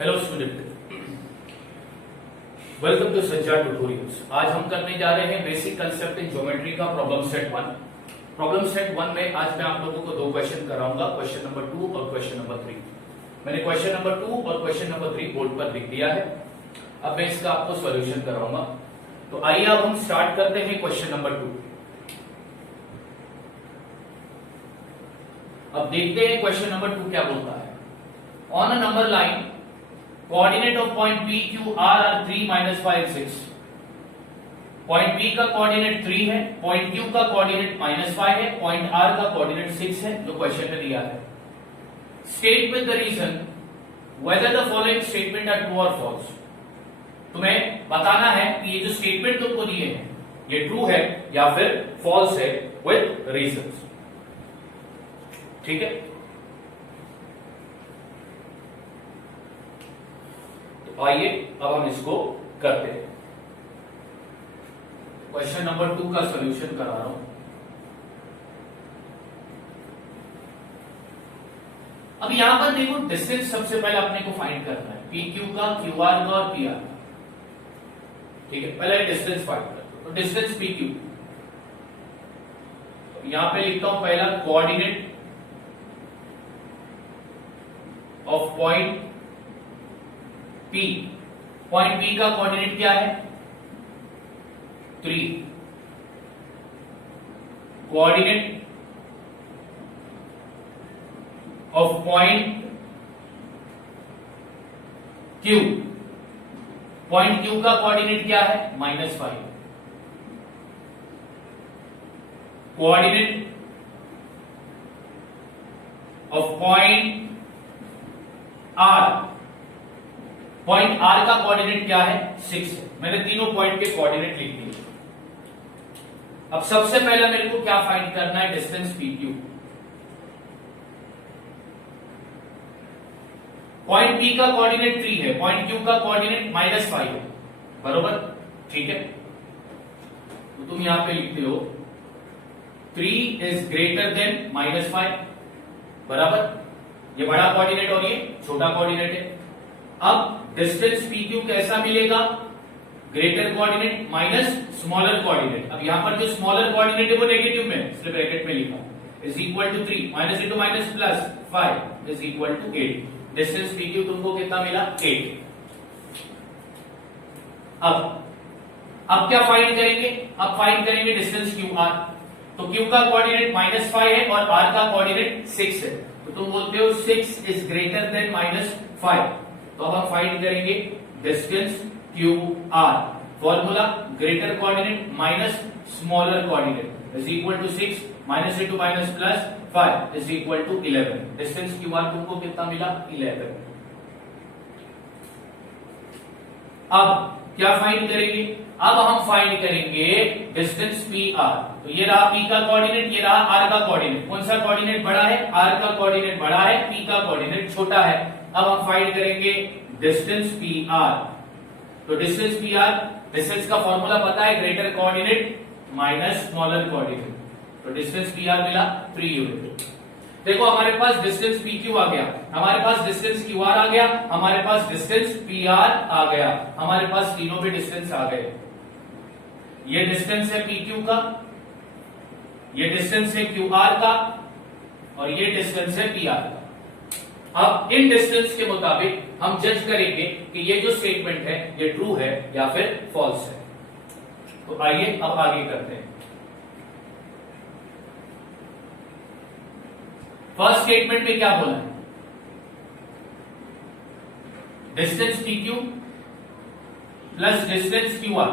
Hello student, welcome to सज्जा tutorials. आज हम करने जा रहे हैं बेसिक कंसेप्ट इन ज्योमेट्री का प्रॉब्लम सेट 1। प्रॉब्लम सेट 1 में आज मैं आप लोगों को दो क्वेश्चन कराऊंगा, क्वेश्चन नंबर 2 और क्वेश्चन नंबर 3। मैंने क्वेश्चन नंबर 2 और क्वेश्चन नंबर 3 बोर्ड पर लिख दिया है। अब मैं इसका आपको सॉल्यूशन कराऊंगा। तो आइए अब हम स्टार्ट करते हैं क्वेश्चन नंबर 2। अब देखते हैं क्वेश्चन नंबर 2 क्या बोलता है। On a number line coordinate of point P, Q, R are 3, -5, 6। Point P का कोऑर्डिनेट 3 है, पॉइंट Q का कोऑर्डिनेट -5 है, पॉइंट R का कोऑर्डिनेट 6 है, जो क्वेश्चन में दिया है। State with the reason whether the following statement are true और फॉल्स। तुम्हें बताना है कि ये जो स्टेटमेंट तुमको दिए हैं ये ट्रू है या फिर फॉल्स है विद रीजंस। ठीक है, आइए अब हम इसको करते हैं। क्वेश्चन नंबर 2 का सॉल्यूशन करा रहा हूं। अब यहां पर देखो, डिस्टेंस सबसे पहले अपने को फाइंड करना है, पी क्यू का, क्यू आर का और पी आर का। ठीक है, पहले डिस्टेंस फाइंड करते हैं। तो डिस्टेंस पी क्यू, तो यहां पे लिखता हूं पहला coordinate of point P। Point P का कोऑर्डिनेट क्या है? 3। Coordinate of point Q। Point Q का कोऑर्डिनेट क्या है? -5। Coordinate of point R। Point R का कोऑर्डिनेट क्या है? 6 है। मैंने तीनों पॉइंट के कोऑर्डिनेट लिख दिए। अब सबसे पहला मेरे को क्या फाइंड करना है? Distance PQ। पॉइंट P का कोऑर्डिनेट 3 है, पॉइंट Q का कोऑर्डिनेट -5 है, बरोबर? ठीक है, तो तुम यहां पे लिखते हो 3 इज ग्रेटर देन -5, बराबर? ये बड़ा कोऑर्डिनेट और ये छोटा कोऑर्डिनेट है। अब डिस्टेंस PQ कैसा मिलेगा? Greater coordinate minus smaller coordinate. अब यहां पर जो स्मॉलर कोऑर्डिनेट है वो नेगेटिव में, इसलिए ब्रैकेट में लिखा, is equal to 3 minus into minus plus 5 is equal to 8। Distance PQ तुमको कितना मिला? 8। अब क्या फाइंड करेंगे? अब फाइंड करेंगे डिस्टेंस QR। तो Q का कोऑर्डिनेट -5 है और R का कोऑर्डिनेट 6 है, तो तुम बोलते हो 6 इज ग्रेटर देन -5। तो अब हम फाइंड करेंगे distance QR। Formula greater coordinate minus smaller coordinate is equal to 6 minus into minus plus 5 is equal to 11। Distance QR तुमको कितना मिला? 11। अब क्या फाइंड करेंगे? अब हम फाइंड करेंगे डिस्टेंस PR। तो ये रहा P का कोऑर्डिनेट, ये रहा R का कोऑर्डिनेट। कौन सा कोऑर्डिनेट बड़ा है? R का कोऑर्डिनेट बड़ा है, P का कोऑर्डिनेट छोटा है। अब हम फाइंड करेंगे डिस्टेंस PR। तो डिस्टेंस PR, डिस्टेंस का फॉर्मूला पता है, greater coordinate minus smaller coordinate. तो डिस्टेंस PR मिला 3 यूनिट। देखो हमारे पास डिस्टेंस PQ आ गया, हमारे पास डिस्टेंस QR आ गया, हमारे पास डिस्टेंस PR आ गया, हमारे पास तीनों पे डिस्टेंस आ गए। ये डिस्टेंस है PQ का, ये डिस्टेंस है QR का और ये डिस्टेंस है PR का। अब इन डिस्टेंस के मुताबिक हम जज करेंगे कि ये जो स्टेटमेंट है ये ट्रू है या फिर फॉल्स है। तो आइए अब आगे करते हैं। फर्स्ट स्टेटमेंट में क्या बोला है? Distance PQ plus distance QR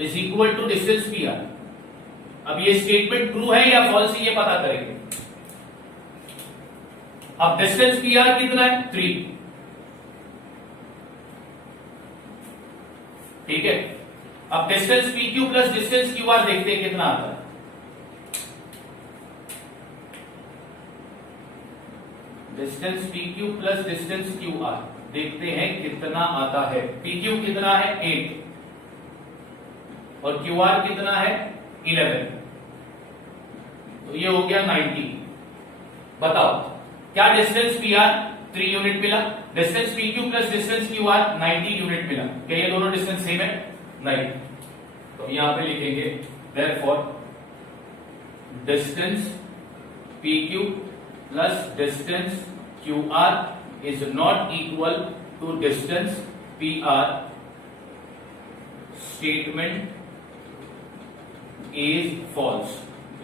is equal to distance PR। अब ये स्टेटमेंट ट्रू है या फॉल्स है ये पता करेंगे। अब डिस्टेंस PR कितना है? 3। ठीक है, अब distance PQ plus distance QR देखते हैं कितना आता है। Distance PQ plus distance QR देखते हैं कितना आता है। PQ कितना है? 8 और QR कितना है? 11। तो ये हो गया 90। बताओ क्या डिस्टेंस PR 3 यूनिट मिला। Distance P Q plus distance Q are 90 unit मिला। क्या ये दोनों डिस्टेंस सेम है? नहीं। तो यहां पे लिखेंगे therefore distance P Q plus distance Q R is not equal to distance P R. Statement is false.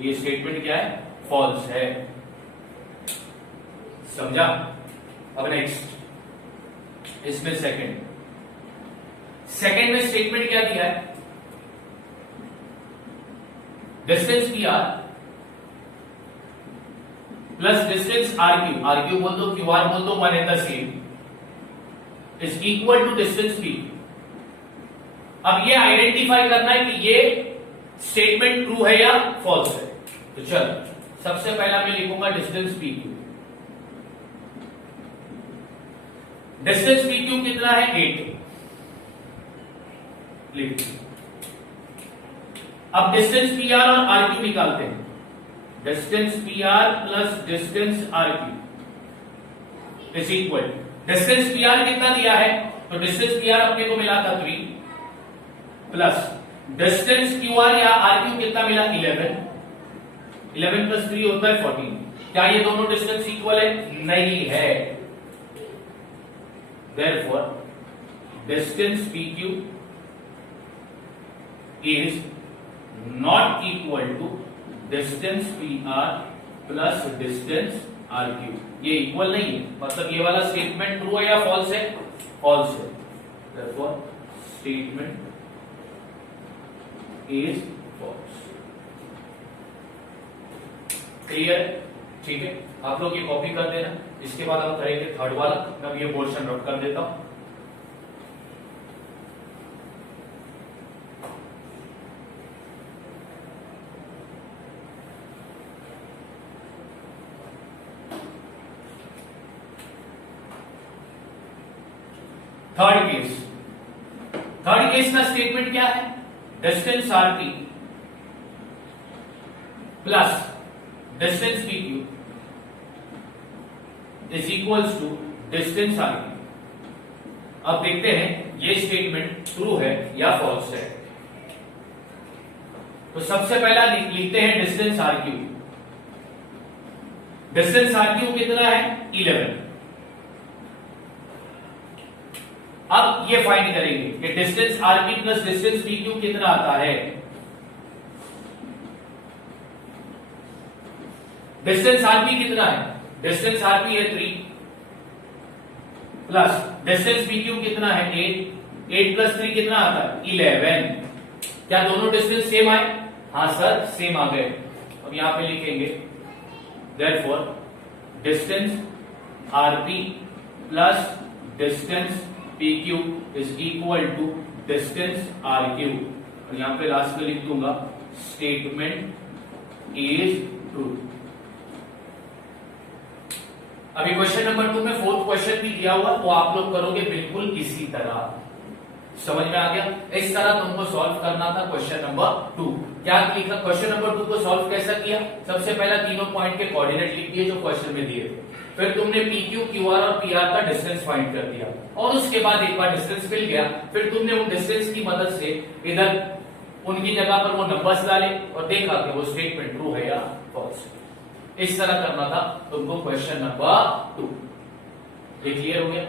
ये स्टेटमेंट क्या है? फॉल्स है। समझा? अब नेक्स्ट इसमें सेकंड में स्टेटमेंट क्या दिया है? Distance P R plus distance R Q, R Q बोल दो, क्यू आर बोल दो, one and the same, is equal to distance P. अब ये आइडेंटिफाई करना है कि ये स्टेटमेंट ट्रू है या फॉल्स है। तो चल सबसे पहला मैं लिखूंगा distance P Q. Distance P Q कितना है? 8 लिख। अब डिस्टेंस पी आर और आर क्यू निकालते हैं। Distance P R plus distance R Q is equal, distance P R कितना दिया है? तो डिस्टेंस पी आर अपने को मिला था 3 प्लस डिस्टेंस क्यू आर या आर क्यू कितना मिला? 11। 11 प्लस 3 होता है 14। क्या ये दोनों डिस्टेंस इक्वल है? नहीं है। Therefore, distance PQ is not equal to distance PR plus distance RQ। ये इक्वल नहीं है, मतलब ये वाला स्टेटमेंट ट्रू है या फॉल्स है? फॉल्स है। Therefore, statement is false। Clear? ठीक है, आप लोग ये कॉपी कर देना। इसके बाद हम करेंगे थर्ड वाला। मैं ये पोर्शन रब कर देता हूं। थर्ड केस का स्टेटमेंट क्या है? Distance RT plus distance P Q is equals to distance R Q. अब देखते हैं ये स्टेटमेंट ट्रू है या फॉल्स है। तो सबसे पहला लिखते हैं distance R Q. Distance R Q कितना है? 11। अब ये फाइंड करेंगे कि distance R P plus distance P Q कितना आता है। डिस्टेंस आरपी कितना है? डिस्टेंस आरपी है 3 प्लस डिस्टेंस पीक्यू कितना है? 8। 8 प्लस 3 कितना आता है? 11। क्या दोनों डिस्टेंस सेम आए? हाँ सर, सेम आ गए। अब यहां पे लिखेंगे therefore distance RP plus distance PQ is equal to distance RQ. और यहां पे लास्ट में लिख दूंगा स्टेटमेंट इज ट्रू। अभी क्वेश्चन नंबर 2 में फोर्थ क्वेश्चन भी दिया हुआ, वो आप लोग करोगे बिल्कुल इसी तरह। समझ में आ गया? इस तरह तुमको सॉल्व करना था क्वेश्चन नंबर 2। क्या लिखा? क्वेश्चन नंबर 2 को सॉल्व कैसा किया? सबसे पहला तीनों पॉइंट के कोऑर्डिनेट लिख दिए जो क्वेश्चन में दिए थे। फिर तुमने PQ, QR और PR का डिस्टेंस फाइंड कर दिया, और उसके बाद एक बार डिस्टेंस मिल गया, फिर तुमने उन डिस्टेंस की मदद से इधर उनकी जगह पर वो नंबर्स डाले और देखा कि वो स्टेटमेंट ट्रू है या फॉल्स। इस तरह करना था तुमको क्वेश्चन नंबर 2। ये क्लियर हो गया?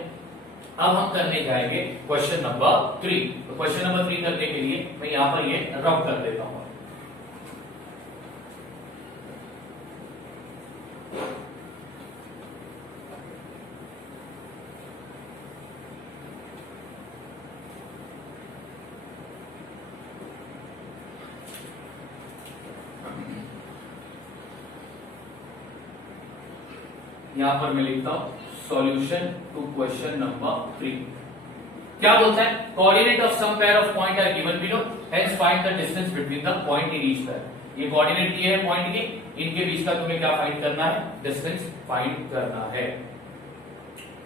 अब हम करने जाएंगे क्वेश्चन नंबर 3। तो क्वेश्चन नंबर 3 करने के लिए मैं यहां पर ये रब कर देता हूं। यहां पर मैं लिखता हूं सॉल्यूशन टू क्वेश्चन नंबर 3। क्या बोलता है? Coordinate of some pair of point are given below, hence find the distance between the point in each pair. ये कोऑर्डिनेट दिए हैं पॉइंट के, इनके बीच का तुम्हें क्या फाइंड करना है? डिस्टेंस फाइंड करना है।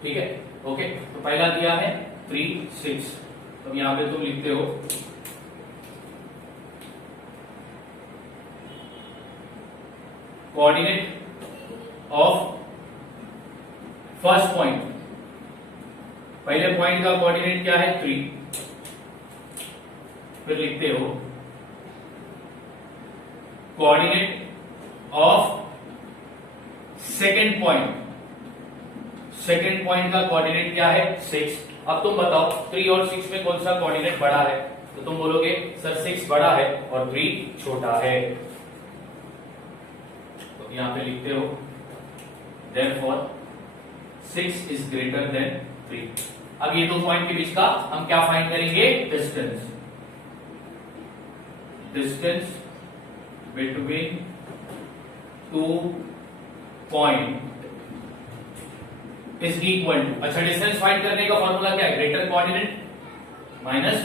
ठीक है, ओके। तो पहला दिया है 3, 6। तो यहां पे तुम लिखते हो कोऑर्डिनेट ऑफ फर्स्ट पॉइंट, पहले पॉइंट का कोऑर्डिनेट क्या है 3, फिर लिखते हो coordinate of second point, second point का कोऑर्डिनेट क्या है 6। अब तुम बताओ 3 और 6 में कौन सा कोऑर्डिनेट बड़ा है, तो तुम बोलोगे सर 6 बड़ा है और 3 छोटा है। तो यहां पे लिखते हो therefore 6 is greater than 3। अब ये दो पॉइंट के बीच का हम क्या फाइंड करेंगे, distance, distance between 2 point is equal to, अच्छा डिस्टेंस फाइंड करने का फॉर्मूला क्या है, greater coordinate minus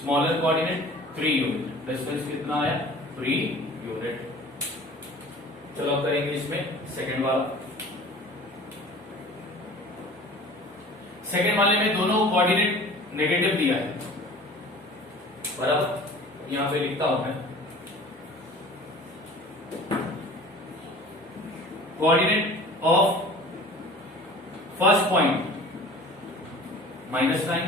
smaller coordinate 3 unit. Distance कितना आया 3 यूनिट। चलो अब करेंगे इसमें सेकंड वाला। सेकंड वाले में दोनों कोऑर्डिनेट नेगेटिव दिया है, बराबर। यहां पे लिखता हूं मैं coordinate of first point -9,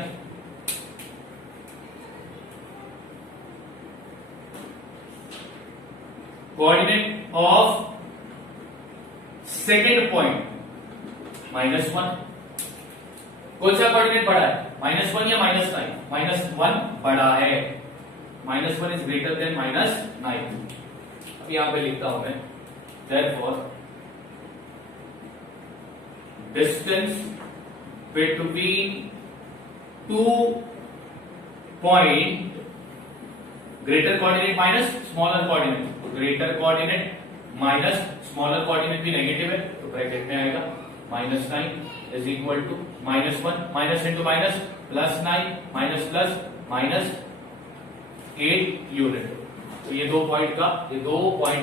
coordinate of second point -1। कौन सा कोऑर्डिनेट बड़ा है, -1 या -9? -1 बड़ा है, -1 इज ग्रेटर देन -9। अब यहां पे लिखता हूं मैं therefore distance between 2 point, greater coordinate minus smaller coordinate, तो greater coordinate minus smaller coordinate भी नेगेटिव है, तो ब्रैकेट में आएगा -9 is equal to -1, minus into minus +9 minus plus -8 unit. तो ये दो पॉइंट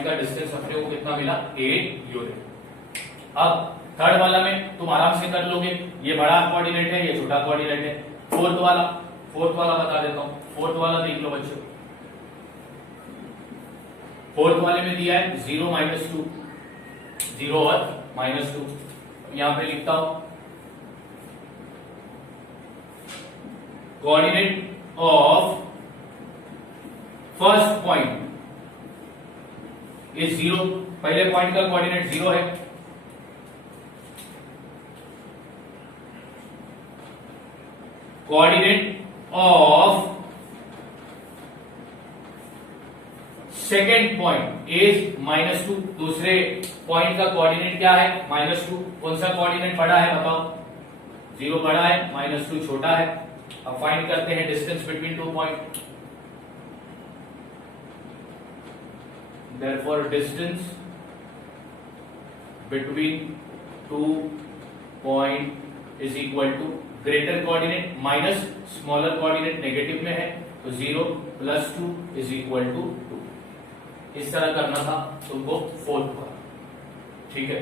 का डिस्टेंस अपने को कितना मिला, 8 यूनिट। अब थर्ड वाला में तुम आराम से कर लोगे, ये बड़ा कोऑर्डिनेट है, ये छोटा कोऑर्डिनेट है। फोर्थ वाला बता देता हूं, फोर्थ वाला देख लो बच्चों। फोर्थ वाले में दिया है 0 -2, 0 और -2। यहां पे लिखता हूं coordinate of first point is 0, पहले पॉइंट का कोऑर्डिनेट 0 है, coordinate of second point is -2, दूसरे पॉइंट का कोऑर्डिनेट क्या है -2। कौन सा कोऑर्डिनेट बड़ा है बताओ, 0 बड़ा है, -2 छोटा है। अब फाइंड करते हैं distance between 2 point. therefore distance between 2 point is equal to greater coordinate minus smaller coordinate negative में है, तो 0 + 2 इज इक्वल टू 2। इस तरह करना था तुमको फोर्थ वाला, ठीक है।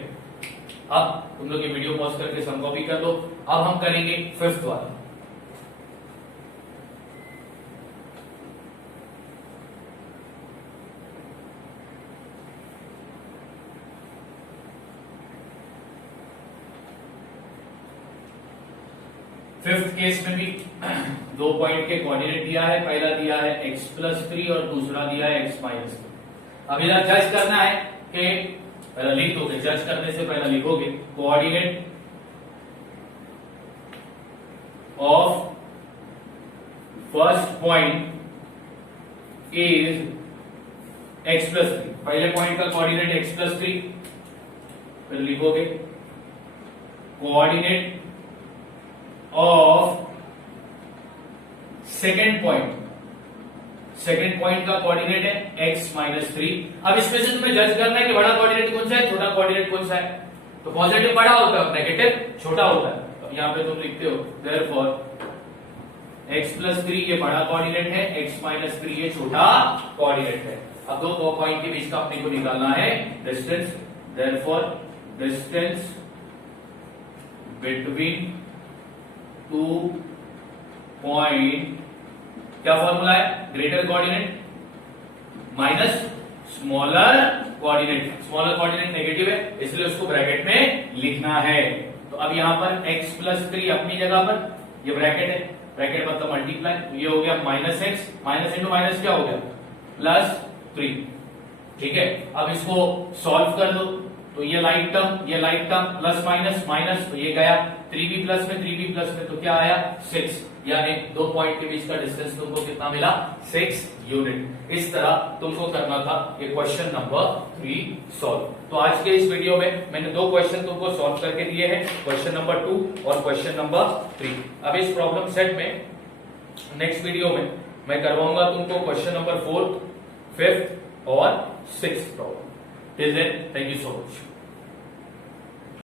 अब तुम लोग ये वीडियो पॉज करके सम कॉपी कर दो। अब हम करेंगे फिफ्थ वाला। फिफ्थ केस में भी 2 पॉइंट के कोऑर्डिनेट दिया है, पहला दिया है x + 3 और दूसरा दिया है x - 3। अब इधर जज करना है कि पहला लिख दोगे, जज करने से पहला लिखोगे coordinate of first point is x + 3, पहले पॉइंट का कोऑर्डिनेट x + 3, फिर लिखोगे coordinate of second point, second point का कोऑर्डिनेट है x - 3। अब इसमें से तुम्हें जज करना है कि बड़ा कोऑर्डिनेट कौन सा है, छोटा कोऑर्डिनेट कौन सा है। तो पॉजिटिव बड़ा होता है, नेगेटिव छोटा होता है। तो यहां पे तुम लिखते हो therefore x + 3 ये बड़ा कोऑर्डिनेट है, x - 3 ये छोटा कोऑर्डिनेट है। अब दो पॉइंट के बीच का अपने को निकालना है distance. therefore distance between 2 point, क्या फॉर्मूला है, greater coordinate minus smaller coordinate. Smaller coordinate negative है, इसलिए उसको ब्रैकेट में लिखना है। तो अब यहाँ पर x प्लस 3 अपनी जगह पर, ये ब्रैकेट है, ब्रैकेट मतलब मल्टीप्लाई, तो ये हो गया minus x, minus into minus क्या हो गया प्लस 3। ठीक है, अब इसको सॉल्व कर दो, तो ये like term plus minus minus, तो ये गया 3b प्लस में 3b प्लस में, तो क्या आया 6, यानी दो पॉइंट के बीच का डिस्टेंस तुमको कितना मिला 6 यूनिट। इस तरह तुमको करना था ये क्वेश्चन नंबर 3 सॉल्व। तो आज के इस वीडियो में मैंने दो क्वेश्चन तुमको सॉल्व करके दिए हैं, क्वेश्चन नंबर 2 और क्वेश्चन नंबर 3। अब इस प्रॉब्लम सेट में नेक्स्ट वीडियो में मैं करवाऊंगा तुमको क्वेश्चन नंबर 4th, 5th और 6th problem. Till then thank you so much.